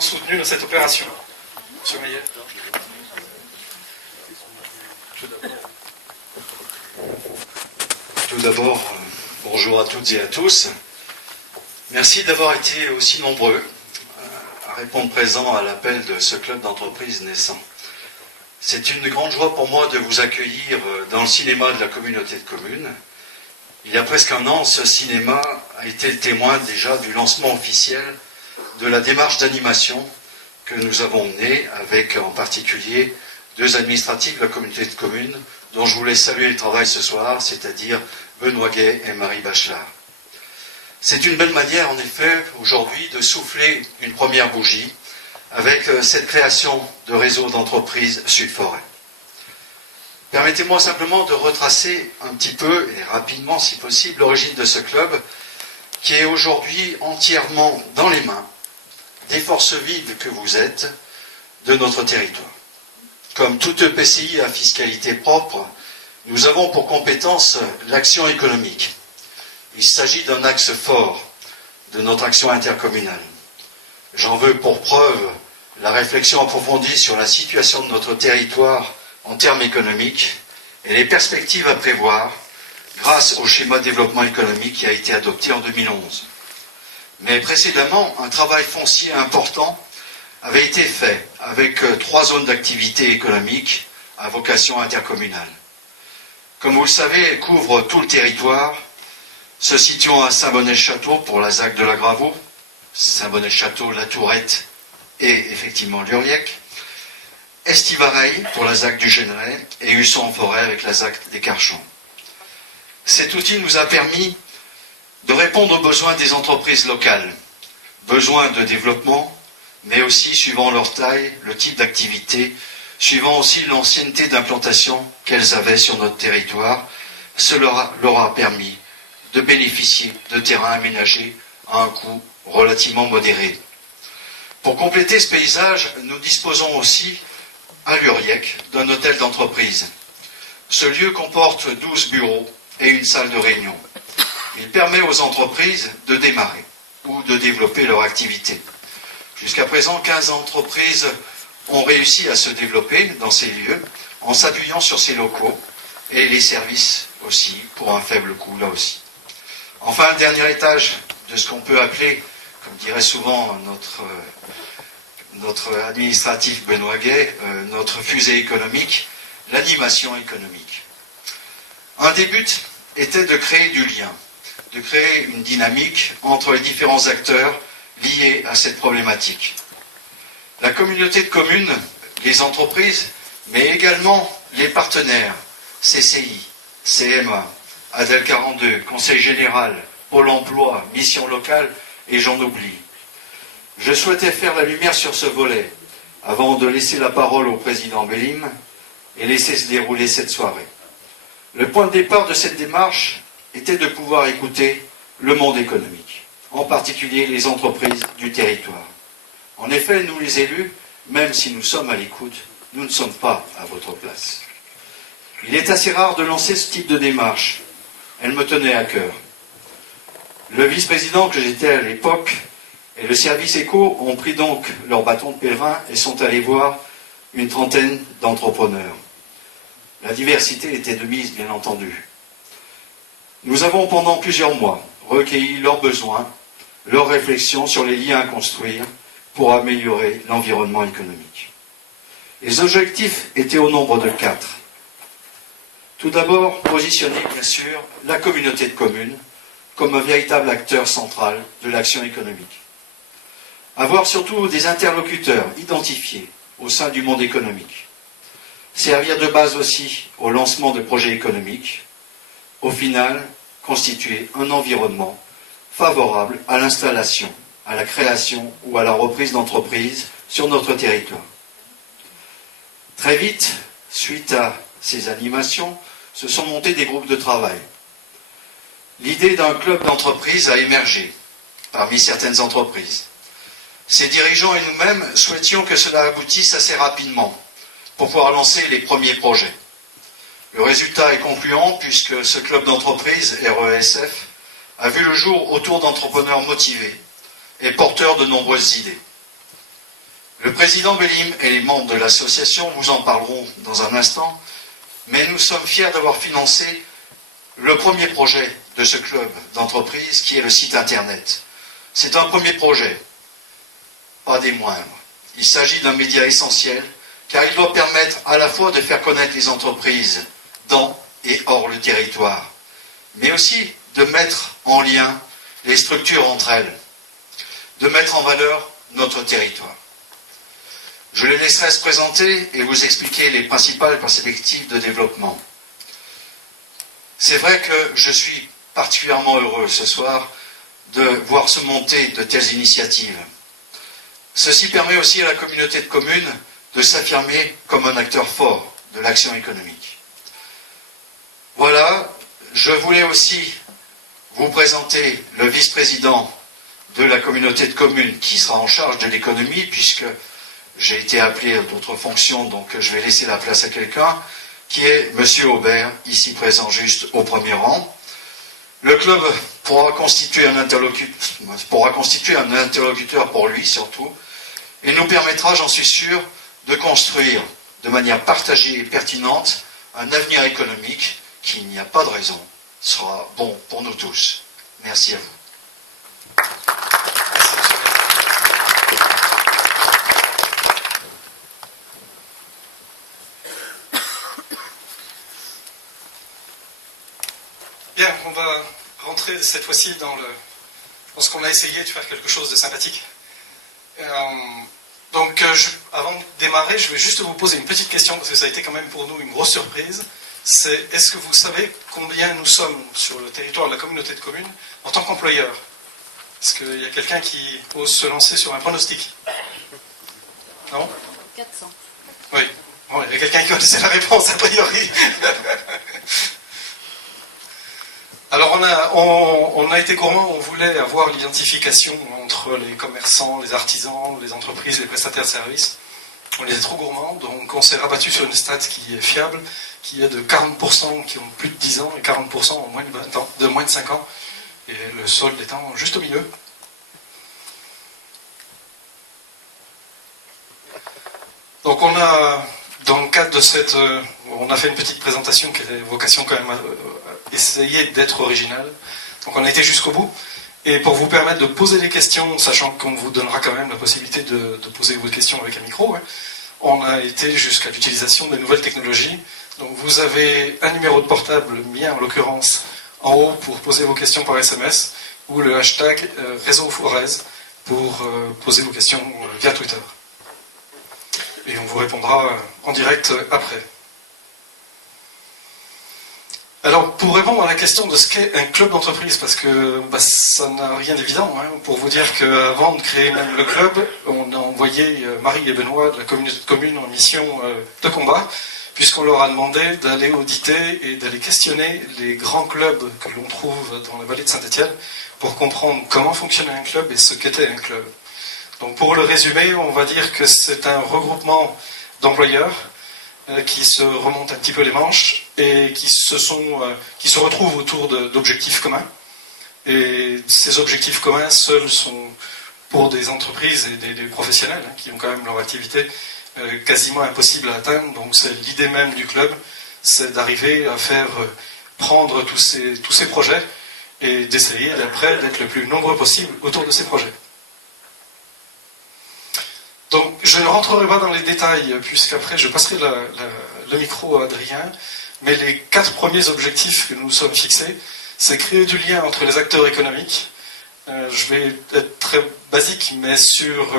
fortement soutenu dans cette opération. Monsieur Maillet. Tout d'abord, bonjour à toutes et à tous. Merci d'avoir été aussi nombreux à répondre présent à l'appel de ce club d'entreprise naissant. C'est une grande joie pour moi de vous accueillir dans le cinéma de la communauté de communes. Il y a presque un an, ce cinéma a été le témoin déjà du lancement officiel de la démarche d'animation que nous avons menée avec en particulier deux administratifs de la communauté de communes dont je voulais saluer le travail ce soir, c'est-à-dire Benoît Gay et Marie Bachelard. C'est une belle manière, en effet, aujourd'hui, de souffler une première bougie avec cette création de réseau d'entreprises Sud-Forêt. Permettez-moi simplement de retracer un petit peu, et rapidement si possible, l'origine de ce club, qui est aujourd'hui entièrement dans les mains des forces vives que vous êtes de notre territoire. Comme tout EPCI à fiscalité propre, nous avons pour compétence l'action économique. Il s'agit d'un axe fort de notre action intercommunale. J'en veux pour preuve la réflexion approfondie sur la situation de notre territoire en termes économiques et les perspectives à prévoir grâce au schéma de développement économique qui a été adopté en 2011. Mais précédemment, un travail foncier important avait été fait avec 3 zones d'activité économique à vocation intercommunale. Comme vous le savez, elles couvrent tout le territoire, se situant à Saint-Bonnet-Château pour la ZAC de la Gravoux, Saint-Bonnet-Château, la Tourette et effectivement l'Uriec, Estivareil pour la ZAC du Généret et Husson-en-Forêt avec la ZAC des Carchons. Cet outil nous a permis de répondre aux besoins des entreprises locales, besoins de développement, mais aussi suivant leur taille, le type d'activité, suivant aussi l'ancienneté d'implantation qu'elles avaient sur notre territoire. Cela leur a permis de bénéficier de terrains aménagés à un coût relativement modéré. Pour compléter ce paysage, nous disposons aussi à l'Uriec d'un hôtel d'entreprise. Ce lieu comporte 12 bureaux et une salle de réunion. Il permet aux entreprises de démarrer ou de développer leur activité. Jusqu'à présent, 15 entreprises ont réussi à se développer dans ces lieux en s'appuyant sur ces locaux et les services aussi pour un faible coût là aussi. Enfin, le dernier étage de ce qu'on peut appeler, comme dirait souvent notre administratif Benoît Gay, notre fusée économique, l'animation économique. Un des buts était de créer du lien, de créer une dynamique entre les différents acteurs liés à cette problématique. La communauté de communes, les entreprises, mais également les partenaires, CCI, CMA, ADEL 42, Conseil général, Pôle emploi, mission locale, et j'en oublie. Je souhaitais faire la lumière sur ce volet, avant de laisser la parole au président Bellim et laisser se dérouler cette soirée. Le point de départ de cette démarche était de pouvoir écouter le monde économique, en particulier les entreprises du territoire. En effet, nous les élus, même si nous sommes à l'écoute, nous ne sommes pas à votre place. Il est assez rare de lancer ce type de démarche. Elle me tenait à cœur. Le vice-président que j'étais à l'époque et le service éco ont pris donc leur bâton de pèlerin et sont allés voir une trentaine d'entrepreneurs. La diversité était de mise, bien entendu. Nous avons pendant plusieurs mois recueilli leurs besoins, leurs réflexions sur les liens à construire pour améliorer l'environnement économique. Les objectifs étaient au nombre de 4. Tout d'abord, positionner, bien sûr, la communauté de communes comme un véritable acteur central de l'action économique. Avoir surtout des interlocuteurs identifiés au sein du monde économique. Servir de base aussi au lancement de projets économiques. Au final, constituer un environnement favorable à l'installation, à la création ou à la reprise d'entreprises sur notre territoire. Très vite, suite à ces animations, se sont montés des groupes de travail. L'idée d'un club d'entreprise a émergé parmi certaines entreprises. Ces dirigeants et nous-mêmes souhaitions que cela aboutisse assez rapidement pour pouvoir lancer les premiers projets. Le résultat est concluant puisque ce club d'entreprise, RESF, a vu le jour autour d'entrepreneurs motivés et porteurs de nombreuses idées. Le président Bellim et les membres de l'association vous en parleront dans un instant, mais nous sommes fiers d'avoir financé le premier projet de ce club d'entreprise qui est le site internet. C'est un premier projet, pas des moindres. Il s'agit d'un média essentiel car il doit permettre à la fois de faire connaître les entreprises dans et hors le territoire, mais aussi de mettre en lien les structures entre elles, de mettre en valeur notre territoire. Je les laisserai se présenter et vous expliquer les principales perspectives de développement. C'est vrai que je suis particulièrement heureux ce soir de voir se monter de telles initiatives. Ceci permet aussi à la communauté de communes de s'affirmer comme un acteur fort de l'action économique. Voilà, je voulais aussi vous présenter le vice-président de la communauté de communes qui sera en charge de l'économie, puisque j'ai été appelé à d'autres fonctions, donc je vais laisser la place à quelqu'un, qui est M. Aubert, ici présent juste au premier rang. Le club pourra constituer un interlocuteur pour lui surtout, et nous permettra, j'en suis sûr, de construire de manière partagée et pertinente un avenir économique qui, il n'y a pas de raison, sera bon pour nous tous. Merci à vous. Bien, on va rentrer cette fois-ci dans ce qu'on a essayé de faire quelque chose de sympathique. Avant de démarrer, je vais juste vous poser une petite question, parce que ça a été quand même pour nous une grosse surprise. C'est, est-ce que vous savez combien nous sommes sur le territoire de la communauté de communes en tant qu'employeurs? Est-ce qu'il y a quelqu'un qui ose se lancer sur un pronostic? Non? 400. Oui. Bon, il y a quelqu'un qui connaissait la réponse, a priori. Alors on a été gourmand, on voulait avoir l'identification entre les commerçants, les artisans, les entreprises, les prestataires de services. On était trop gourmands, donc on s'est rabattu sur une stat qui est fiable, qui est de 40% qui ont plus de 10 ans et 40% ont moins de 20 ans, de moins de 5 ans, et le solde étant juste au milieu. Donc on a, dans le cadre de cette... on a fait une petite présentation qui avait vocation quand même à essayer d'être originale. Donc on a été jusqu'au bout. Et pour vous permettre de poser des questions, sachant qu'on vous donnera quand même la possibilité de poser vos questions avec un micro, on a été jusqu'à l'utilisation de nouvelles technologies. Donc vous avez un numéro de portable, mien en l'occurrence, en haut pour poser vos questions par SMS, ou le hashtag réseau Forez pour poser vos questions via Twitter. Et on vous répondra en direct après. Alors, pour répondre à la question de ce qu'est un club d'entreprise, parce que ça n'a rien d'évident, pour vous dire qu'avant de créer même le club, on a envoyé Marie et Benoît de la communauté de communes en mission de combat, puisqu'on leur a demandé d'aller auditer et d'aller questionner les grands clubs que l'on trouve dans la vallée de Saint-Étienne, pour comprendre comment fonctionnait un club et ce qu'était un club. Donc pour le résumer, on va dire que c'est un regroupement d'employeurs qui se remontent un petit peu les manches et qui se retrouvent autour d'objectifs communs. Et ces objectifs communs seuls sont pour des entreprises et des professionnels qui ont quand même leur activité quasiment impossible à atteindre. Donc c'est l'idée même du club, c'est d'arriver à faire prendre tous ces projets et d'essayer d'après d'être le plus nombreux possible autour de ces projets. Donc, je ne rentrerai pas dans les détails, puisqu'après, je passerai le micro à Adrien. Mais les 4 premiers objectifs que nous nous sommes fixés, c'est créer du lien entre les acteurs économiques. Je vais être très basique, mais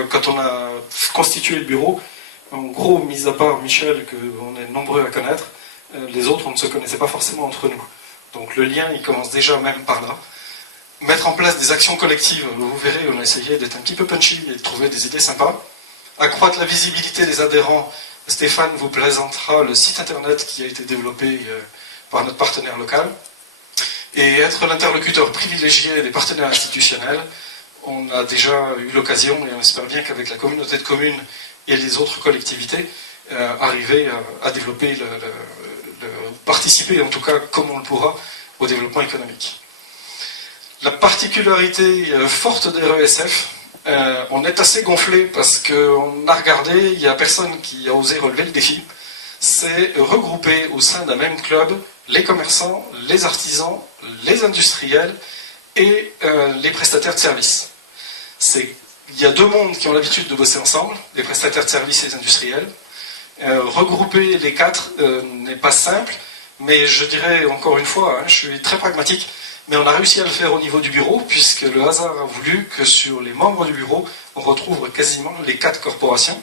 quand on a constitué le bureau, en gros, mis à part Michel, qu'on est nombreux à connaître, les autres, on ne se connaissait pas forcément entre nous. Donc, le lien, il commence déjà même par là. Mettre en place des actions collectives, vous verrez, on a essayé d'être un petit peu punchy et de trouver des idées sympas. Accroître la visibilité des adhérents. Stéphane vous présentera le site internet qui a été développé par notre partenaire local. Et être l'interlocuteur privilégié des partenaires institutionnels. On a déjà eu l'occasion, et on espère bien qu'avec la communauté de communes et les autres collectivités, arriver à développer, participer en tout cas comme on le pourra, au développement économique. La particularité forte des RESF, On est assez gonflé parce qu'on a regardé, il n'y a personne qui a osé relever le défi. C'est regrouper au sein d'un même club les commerçants, les artisans, les industriels et les prestataires de services. Il y a deux mondes qui ont l'habitude de bosser ensemble, les prestataires de services et les industriels. Regrouper les quatre n'est pas simple, mais je dirais encore une fois, je suis très pragmatique, mais on a réussi à le faire au niveau du bureau, puisque le hasard a voulu que sur les membres du bureau, on retrouve quasiment les quatre corporations.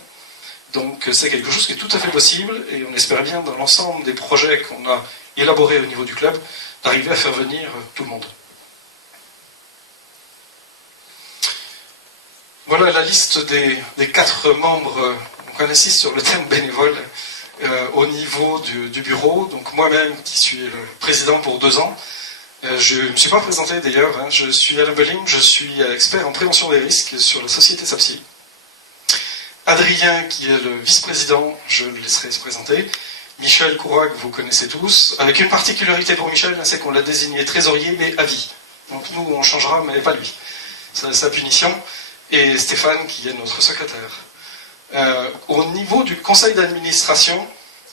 Donc c'est quelque chose qui est tout à fait possible, et on espère bien dans l'ensemble des projets qu'on a élaborés au niveau du club, d'arriver à faire venir tout le monde. Voilà la liste des quatre membres. Donc on insiste sur le terme bénévole au niveau du bureau. Donc moi-même, qui suis le président pour 2 ans, je ne me suis pas présenté d'ailleurs, je suis Alain Belling, je suis expert en prévention des risques sur la société SAPSI. Adrien, qui est le vice-président, je le laisserai se présenter. Michel Courac, vous connaissez tous, avec une particularité pour Michel, c'est qu'on l'a désigné trésorier, mais à vie. Donc nous, on changera, mais pas lui. C'est sa punition. Et Stéphane, qui est notre secrétaire. Au niveau du conseil d'administration,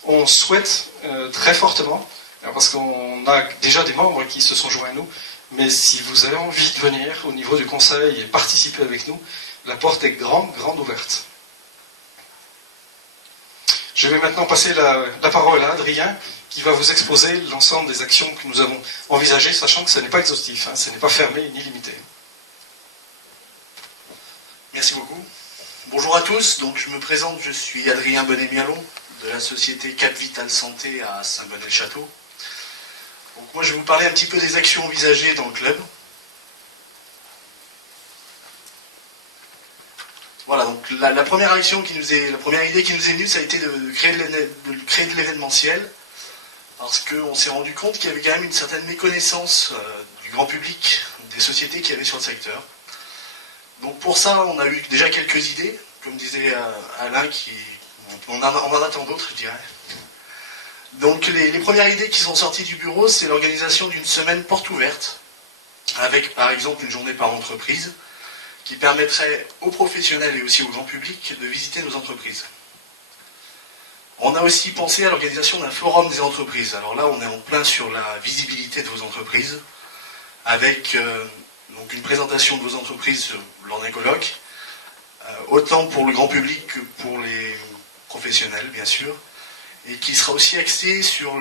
on souhaite très fortement, parce qu'on a déjà des membres qui se sont joints à nous, mais si vous avez envie de venir au niveau du conseil et participer avec nous, la porte est grande ouverte. Je vais maintenant passer la parole à Adrien, qui va vous exposer l'ensemble des actions que nous avons envisagées, sachant que ce n'est pas exhaustif, ce n'est pas fermé ni limité. Merci beaucoup. Bonjour à tous, donc je me présente, je suis Adrien Bonnet-Mialon de la société Cap Vital Santé à Saint-Bonnet-le-Château. Donc moi je vais vous parler un petit peu des actions envisagées dans le club. Voilà, donc la première action la première idée qui nous est venue, ça a été de créer de l'événementiel, parce qu'on s'est rendu compte qu'il y avait quand même une certaine méconnaissance du grand public des sociétés qu'il y avait sur le secteur. Donc pour ça, on a eu déjà quelques idées, comme disait Alain, on en attend d'autres, je dirais. Donc les premières idées qui sont sorties du bureau, c'est l'organisation d'une semaine porte ouverte, avec par exemple une journée par entreprise, qui permettrait aux professionnels et aussi au grand public de visiter nos entreprises. On a aussi pensé à l'organisation d'un forum des entreprises. Alors là, on est en plein sur la visibilité de vos entreprises, avec donc une présentation de vos entreprises lors d'un colloque, autant pour le grand public que pour les professionnels, bien sûr, et qui sera aussi axé sur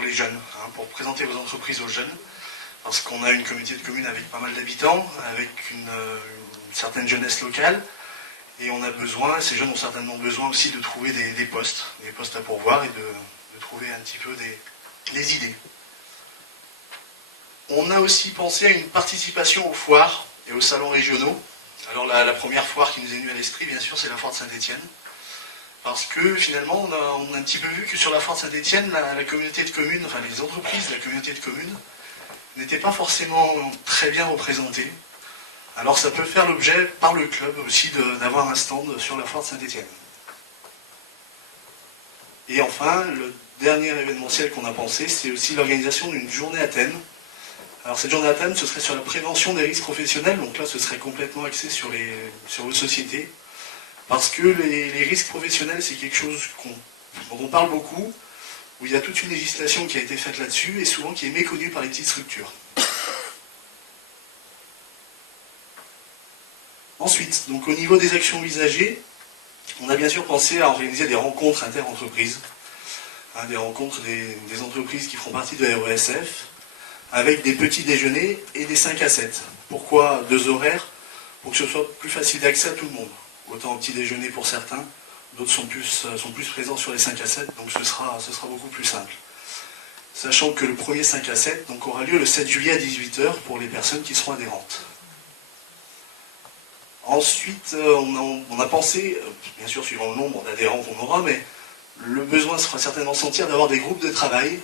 les jeunes, pour présenter vos entreprises aux jeunes, parce qu'on a une communauté de communes avec pas mal d'habitants, avec une certaine jeunesse locale, et on a besoin, ces jeunes ont certainement besoin aussi de trouver des postes à pourvoir, et de trouver un petit peu des idées. On a aussi pensé à une participation aux foires et aux salons régionaux. Alors la première foire qui nous est venue à l'esprit, bien sûr, c'est la foire de Saint-Étienne. Parce que finalement, on a un petit peu vu que sur la foire de Saint-Étienne, la communauté de communes, enfin les entreprises de la communauté de communes, n'étaient pas forcément très bien représentées. Alors ça peut faire l'objet, par le club aussi, d'avoir un stand sur la foire de Saint-Étienne. Et enfin, le dernier événementiel qu'on a pensé, c'est aussi l'organisation d'une journée à thème. Alors cette journée à thème, ce serait sur la prévention des risques professionnels, donc là ce serait complètement axé sur vos sociétés, parce que les risques professionnels, c'est quelque chose dont on parle beaucoup, où il y a toute une législation qui a été faite là-dessus, et souvent qui est méconnue par les petites structures. Ensuite, donc au niveau des actions envisagées, on a bien sûr pensé à organiser des rencontres inter-entreprises, des rencontres des entreprises qui feront partie de la RESF, avec des petits déjeuners et des 5 à 7. Pourquoi 2 horaires? Pour que ce soit plus facile d'accès à tout le monde. Autant au petit déjeuner pour certains, d'autres sont plus présents sur les 5 à 7, donc ce sera beaucoup plus simple. Sachant que le premier 5 à 7 donc, aura lieu le 7 juillet à 18h pour les personnes qui seront adhérentes. Ensuite, on a pensé, bien sûr suivant le nombre d'adhérents qu'on aura, mais le besoin sera certainement sentir d'avoir des groupes de travail,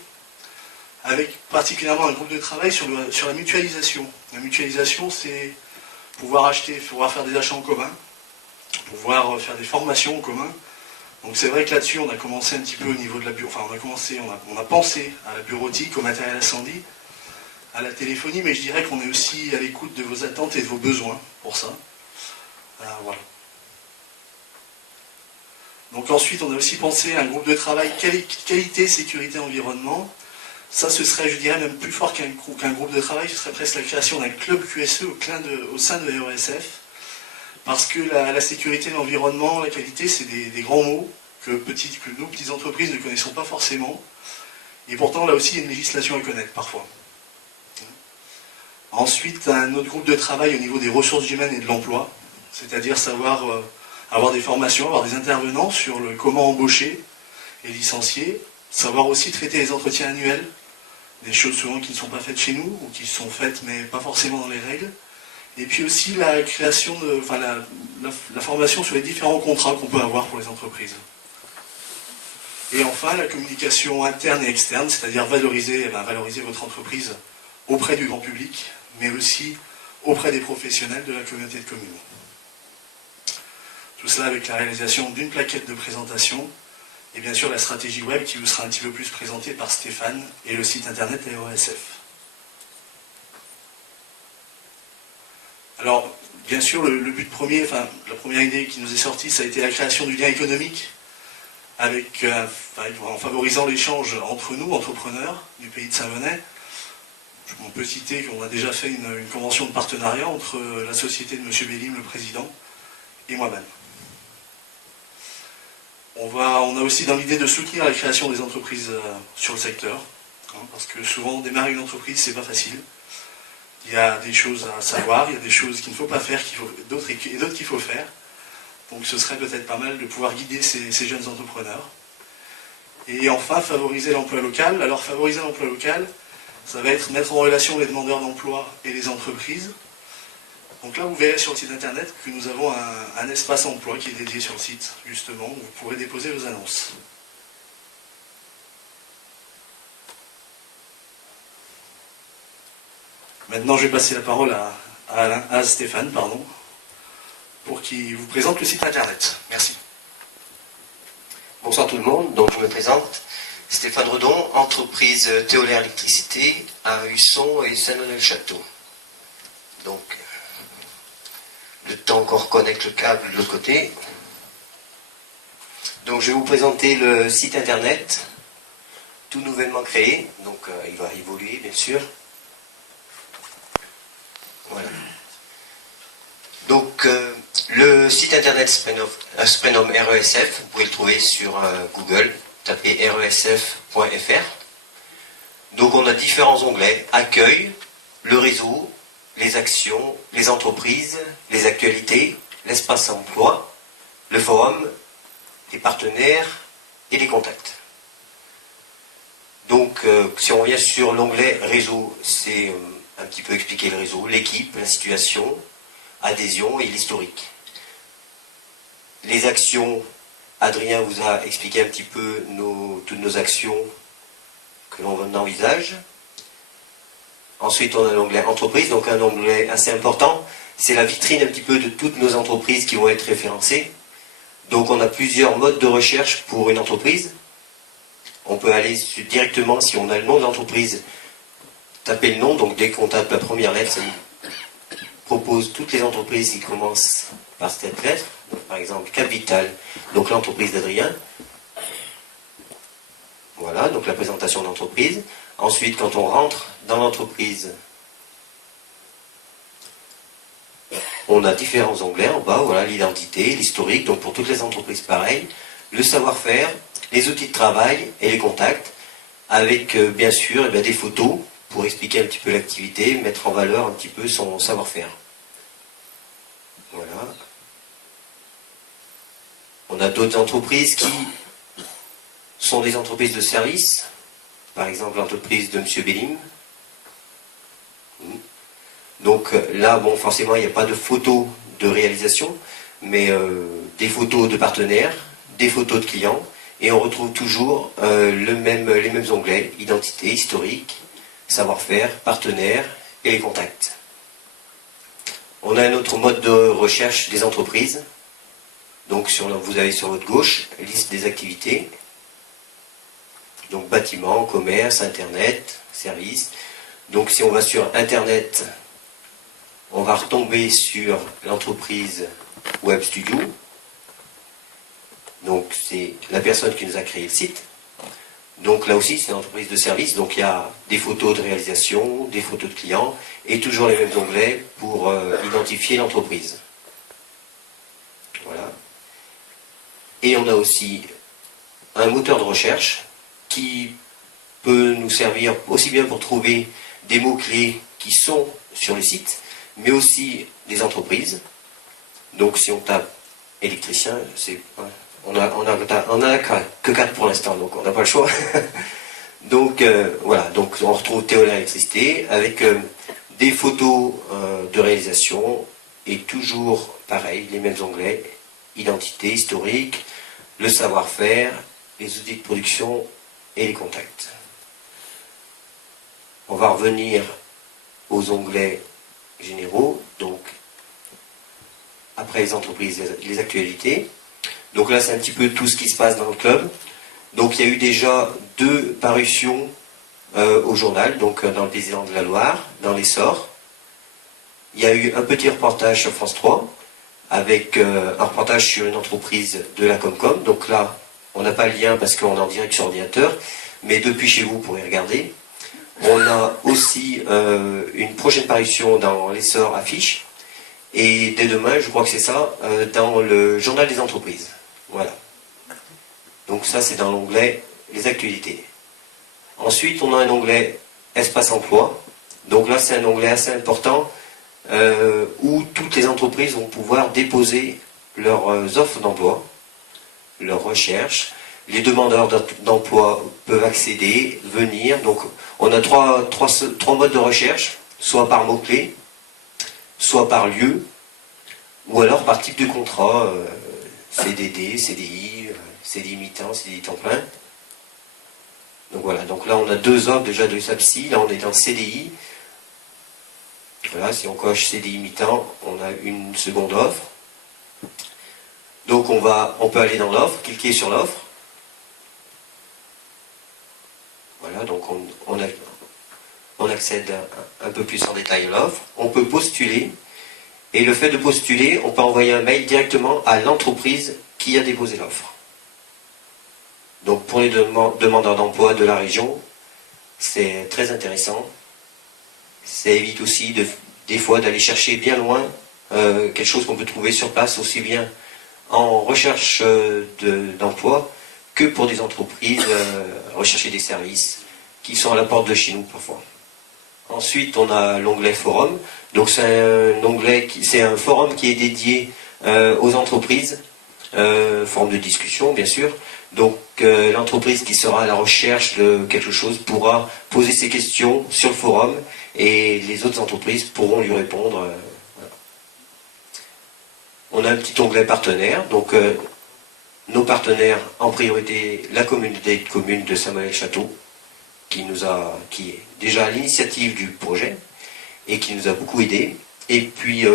avec particulièrement un groupe de travail sur la mutualisation. La mutualisation, c'est pouvoir faire des achats en commun, pouvoir faire des formations en commun. Donc c'est vrai que là-dessus, on a commencé un petit peu au niveau de la bureautique, on a pensé à la bureautique, au matériel incendie, à la téléphonie, mais je dirais qu'on est aussi à l'écoute de vos attentes et de vos besoins pour ça. Voilà. Donc ensuite, on a aussi pensé à un groupe de travail qualité, sécurité, environnement. Ça, ce serait, je dirais, même plus fort qu'un groupe de travail, ce serait presque la création d'un club QSE au sein de RESF. Parce que la sécurité, l'environnement, la qualité, c'est des grands mots que nos petites entreprises ne connaissons pas forcément. Et pourtant, là aussi, il y a une législation à connaître parfois. Ensuite, un autre groupe de travail au niveau des ressources humaines et de l'emploi, c'est-à-dire savoir avoir des formations, avoir des intervenants sur le comment embaucher et licencier, savoir aussi traiter les entretiens annuels, des choses souvent qui ne sont pas faites chez nous, ou qui sont faites mais pas forcément dans les règles. Et puis aussi la création la formation sur les différents contrats qu'on peut avoir pour les entreprises. Et enfin, la communication interne et externe, c'est-à-dire valoriser votre entreprise auprès du grand public, mais aussi auprès des professionnels de la communauté de communes. Tout cela avec la réalisation d'une plaquette de présentation et bien sûr la stratégie web qui vous sera un petit peu plus présentée par Stéphane et le site internet RESF. Alors, bien sûr, le but premier, la première idée qui nous est sortie, ça a été la création du lien économique en favorisant l'échange entre nous, entrepreneurs du pays de Saint-Venais. On peut citer qu'on a déjà fait une convention de partenariat entre la société de M. Bellim, le président, et moi-même. On a aussi dans l'idée de soutenir la création des entreprises sur le secteur, parce que souvent démarrer une entreprise, c'est pas facile. Il y a des choses à savoir, il y a des choses qu'il ne faut pas faire, d'autres qu'il faut faire. Donc ce serait peut-être pas mal de pouvoir guider ces jeunes entrepreneurs. Et enfin, favoriser l'emploi local. Alors favoriser l'emploi local, ça va être mettre en relation les demandeurs d'emploi et les entreprises. Donc là, vous verrez sur le site internet que nous avons un espace emploi qui est dédié sur le site, justement, où vous pourrez déposer vos annonces. Maintenant, je vais passer la parole à Stéphane, pour qu'il vous présente le site internet. Merci. Bonsoir tout le monde, donc je me présente. Stéphane Redon, entreprise Théolaire Électricité à Husson et Saint-Denis-le-Château. Donc, le temps qu'on reconnecte le câble de l'autre côté. Donc, je vais vous présenter le site internet, tout nouvellement créé. Donc, il va évoluer, bien sûr. Voilà. Donc, le site internet se prénomme RESF. Vous pouvez le trouver sur Google. Tapez resf.fr. Donc, on a différents onglets. Accueil, le réseau, les actions, les entreprises, les actualités, l'espace emploi, le forum, les partenaires et les contacts. Donc, si on revient sur l'onglet réseau, c'est un petit peu expliquer le réseau, l'équipe, la situation, adhésion et l'historique. Les actions, Adrien vous a expliqué un petit peu toutes nos actions que l'on envisage. Ensuite, on a l'onglet entreprise, donc un onglet assez important. C'est la vitrine un petit peu de toutes nos entreprises qui vont être référencées. Donc, on a plusieurs modes de recherche pour une entreprise. On peut aller directement, si on a le nom de l'entreprise, taper le nom. Donc, dès qu'on tape la première lettre, ça nous propose toutes les entreprises qui commencent par cette lettre. Donc, par exemple, Capital, donc l'entreprise d'Adrien. Voilà, donc la présentation d'entreprise. Ensuite, quand on rentre dans l'entreprise, on a différents onglets en bas, voilà, l'identité, l'historique, donc pour toutes les entreprises pareil, le savoir-faire, les outils de travail et les contacts, avec bien sûr des photos pour expliquer un petit peu l'activité, mettre en valeur un petit peu son savoir-faire. Voilà. On a d'autres entreprises qui sont des entreprises de service, par exemple l'entreprise de M. Bellim. Donc là, bon, forcément, il n'y a pas de photos de réalisation, mais des photos de partenaires, des photos de clients, et on retrouve toujours les mêmes onglets, identité, historique, savoir-faire, partenaires et les contacts. On a un autre mode de recherche des entreprises. Donc vous avez sur votre gauche liste des activités. Donc bâtiment, commerce, internet, services. Donc si on va sur Internet, on va retomber sur l'entreprise Web Studio. Donc c'est la personne qui nous a créé le site. Donc là aussi c'est une entreprise de service, donc il y a des photos de réalisation, des photos de clients, et toujours les mêmes onglets pour identifier l'entreprise. Voilà. Et on a aussi un moteur de recherche qui peut nous servir aussi bien pour trouver des mots-clés qui sont sur le site, mais aussi des entreprises. Donc si on tape électricien, on a que 4 pour l'instant, donc on n'a pas le choix. Donc voilà, donc on retrouve Théola Électricité avec des photos de réalisation et toujours pareil, les mêmes onglets, identité, historique, le savoir-faire, les outils de production et les contacts. On va revenir aux onglets généraux, donc après les entreprises, les actualités. Donc là c'est un petit peu tout ce qui se passe dans le club. Donc il y a eu déjà 2 parutions au journal, donc dans le Pays de la Loire, dans l'Essor. Il y a eu un petit reportage sur France 3, avec un reportage sur une entreprise de la Comcom. Donc là, on n'a pas le lien parce qu'on est en direct sur ordinateur, mais depuis chez vous, vous pourrez regarder. On a aussi une prochaine parution dans l'Essor Affiche, et dès demain, je crois que c'est ça, dans le journal des entreprises. Voilà. Donc ça, c'est dans l'onglet les actualités. Ensuite, on a un onglet espace emploi. Donc là, c'est un onglet assez important où toutes les entreprises vont pouvoir déposer leurs offres d'emploi, leurs recherches. Les demandeurs d'emploi peuvent accéder, venir. Donc on a trois modes de recherche, soit par mots-clés, soit par lieu, ou alors par type de contrat, CDD, CDI, CDI mi-temps, CDI temps plein. Donc voilà, donc là on a 2 offres déjà de SAPSI, là on est dans CDI. Voilà, si on coche CDI mi-temps, on a une seconde offre. Donc on peut aller dans l'offre, cliquer sur l'offre. Voilà, donc on accède un peu plus en détail à l'offre. On peut postuler. Et le fait de postuler, on peut envoyer un mail directement à l'entreprise qui a déposé l'offre. Donc pour les demandeurs d'emploi de la région, c'est très intéressant. Ça évite aussi des fois d'aller chercher bien loin quelque chose qu'on peut trouver sur place, aussi bien en recherche d'emploi que pour des entreprises rechercher des services qui sont à la porte de chez nous parfois. Ensuite, on a l'onglet forum. Donc c'est un forum qui est dédié aux entreprises, forum de discussion bien sûr. Donc l'entreprise qui sera à la recherche de quelque chose pourra poser ses questions sur le forum et les autres entreprises pourront lui répondre. Voilà. On a un petit onglet partenaires. Donc nos partenaires en priorité la communauté de communes de Saint-Maël-Château qui est déjà à l'initiative du projet et qui nous a beaucoup aidé. Et puis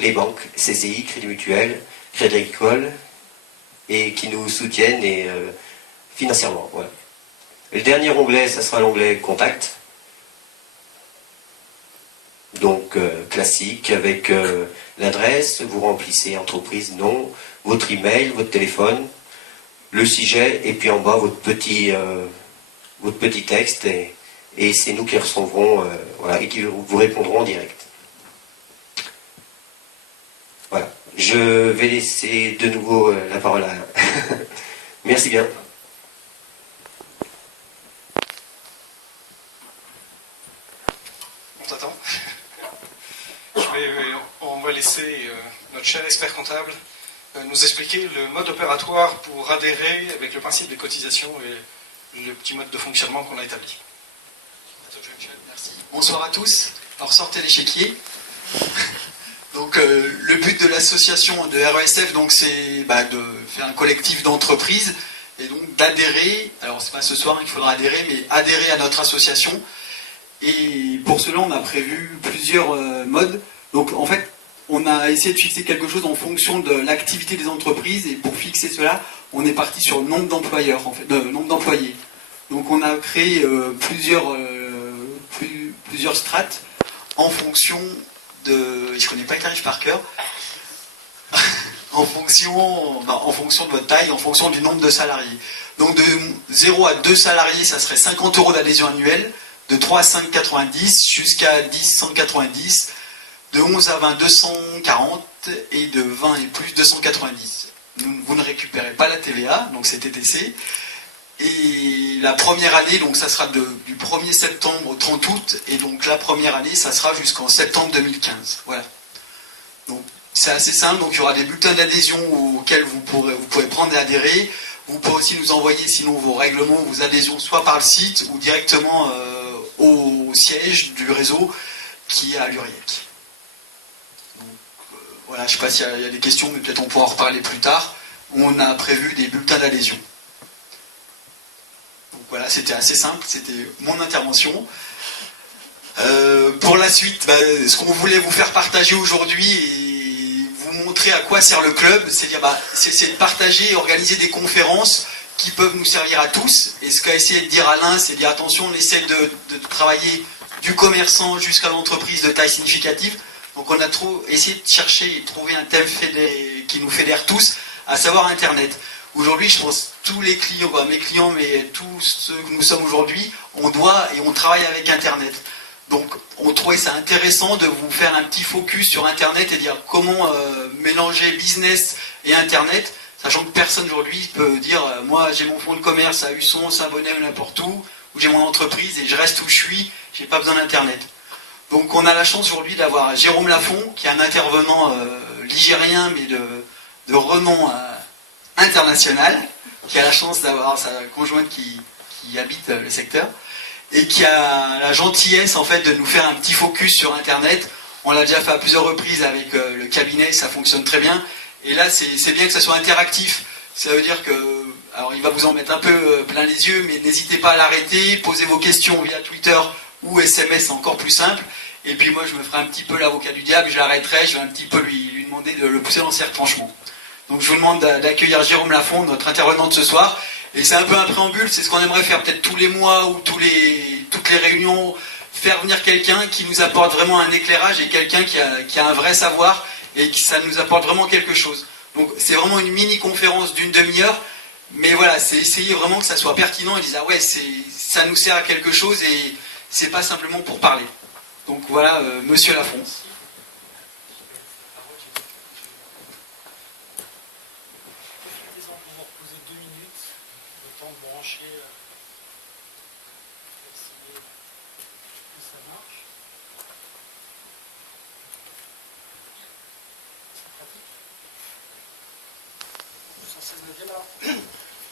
les banques, CCI, Crédit Mutuel, Crédit Agricole, et qui nous soutiennent financièrement. Voilà. Le dernier onglet, ça sera l'onglet Contact. Donc classique, avec l'adresse, vous remplissez entreprise, nom, votre email, votre téléphone, le sujet, et puis en bas votre petit texte, et c'est nous qui recevrons voilà, et qui vous répondrons en direct. Voilà. Je vais laisser de nouveau la parole à... Merci bien. On t'attend. On va laisser notre cher expert comptable nous expliquer le mode opératoire pour adhérer avec le principe des cotisations et le petit mode de fonctionnement qu'on a établi. Merci. Bonsoir à tous. Alors sortez l'échiquier. Donc le but de l'association de RESF, donc c'est de faire un collectif d'entreprises et donc d'adhérer. Alors c'est pas ce soir qu'il faudra adhérer, mais adhérer à notre association. Et pour cela, on a prévu plusieurs modes. Donc en fait, on a essayé de fixer quelque chose en fonction de l'activité des entreprises, et pour fixer cela, on est parti sur le nombre d'employeurs, nombre d'employés. Donc on a créé plusieurs strates en fonction de... Je connais pas les tarifs par cœur. en fonction de votre taille, en fonction du nombre de salariés. Donc de 0 à 2 salariés, ça serait 50 € d'adhésion annuelle, de 3 à 5,90 jusqu'à 10, 190, de 11 à 20, 240 et de 20 et plus, 290. Vous ne récupérez pas la TVA, donc c'est TTC. Et la première année, donc ça sera du 1er septembre au 30 août, et donc la première année, ça sera jusqu'en septembre 2015. Voilà. Donc c'est assez simple, donc il y aura des bulletins d'adhésion auxquels vous pouvez prendre et adhérer. Vous pouvez aussi nous envoyer sinon vos règlements, vos adhésions, soit par le site ou directement au siège du réseau qui est à l'URIEC. Voilà, je ne sais pas s'il y a des questions, mais peut-être on pourra en reparler plus tard. On a prévu des bulletins d'adhésion. Donc voilà, c'était assez simple, c'était mon intervention. Pour la suite, ce qu'on voulait vous faire partager aujourd'hui et vous montrer à quoi sert le club, c'est-à-dire c'est de partager et organiser des conférences qui peuvent nous servir à tous. Et ce qu'a essayé de dire Alain, c'est de dire attention, on essaie de travailler du commerçant jusqu'à l'entreprise de taille significative. Donc on a essayé de chercher et de trouver un thème qui nous fédère tous, à savoir Internet. Aujourd'hui, je pense tous les clients, mes clients, mais tous ceux que nous sommes aujourd'hui, on travaille avec Internet. Donc on trouvait ça intéressant de vous faire un petit focus sur Internet et dire comment mélanger business et Internet, sachant que personne aujourd'hui peut dire moi j'ai mon fonds de commerce à Husson, Saint-Bonnet ou n'importe où j'ai mon entreprise et je reste où je suis, j'ai pas besoin d'Internet. Donc on a la chance aujourd'hui d'avoir Jérôme Lafont, qui est un intervenant ligérien, mais de renom international, qui a la chance d'avoir sa conjointe qui habite le secteur, et qui a la gentillesse en fait de nous faire un petit focus sur Internet. On l'a déjà fait à plusieurs reprises avec le cabinet, ça fonctionne très bien. Et là, c'est bien que ça soit interactif. Ça veut dire que, alors il va vous en mettre un peu plein les yeux, mais n'hésitez pas à l'arrêter, posez vos questions via Twitter ou SMS, c'est encore plus simple. Et puis moi, je me ferai un petit peu l'avocat du diable, je l'arrêterai, je vais un petit peu lui demander de le pousser dans ses retranchements. Donc je vous demande d'accueillir Jérôme Lafont, notre intervenant de ce soir. Et c'est un peu un préambule, c'est ce qu'on aimerait faire peut-être tous les mois ou toutes les réunions, faire venir quelqu'un qui nous apporte vraiment un éclairage et quelqu'un qui a un vrai savoir et qui ça nous apporte vraiment quelque chose. Donc c'est vraiment une mini-conférence d'une demi-heure, mais voilà, c'est essayer vraiment que ça soit pertinent et dire ah ouais, ça nous sert à quelque chose et c'est pas simplement pour parler. Donc voilà, Monsieur Lafont.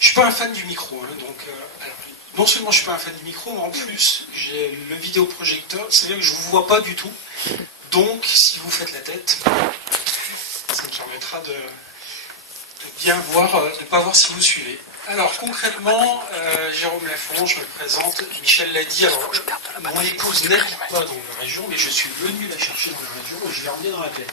Je suis pas un fan du micro, hein, donc alors, non seulement je suis pas un fan du micro, mais en plus j'ai le vidéoprojecteur, c'est-à-dire que je vous vois pas du tout. Donc si vous faites la tête, ça me permettra de bien voir, de pas voir si vous suivez. Alors concrètement, Jérôme Lafont, je me présente, Michel l'a dit, alors mon épouse n'habite pas dans la région, mais je suis venu la chercher dans la région et je l'ai emmenée dans la plaine.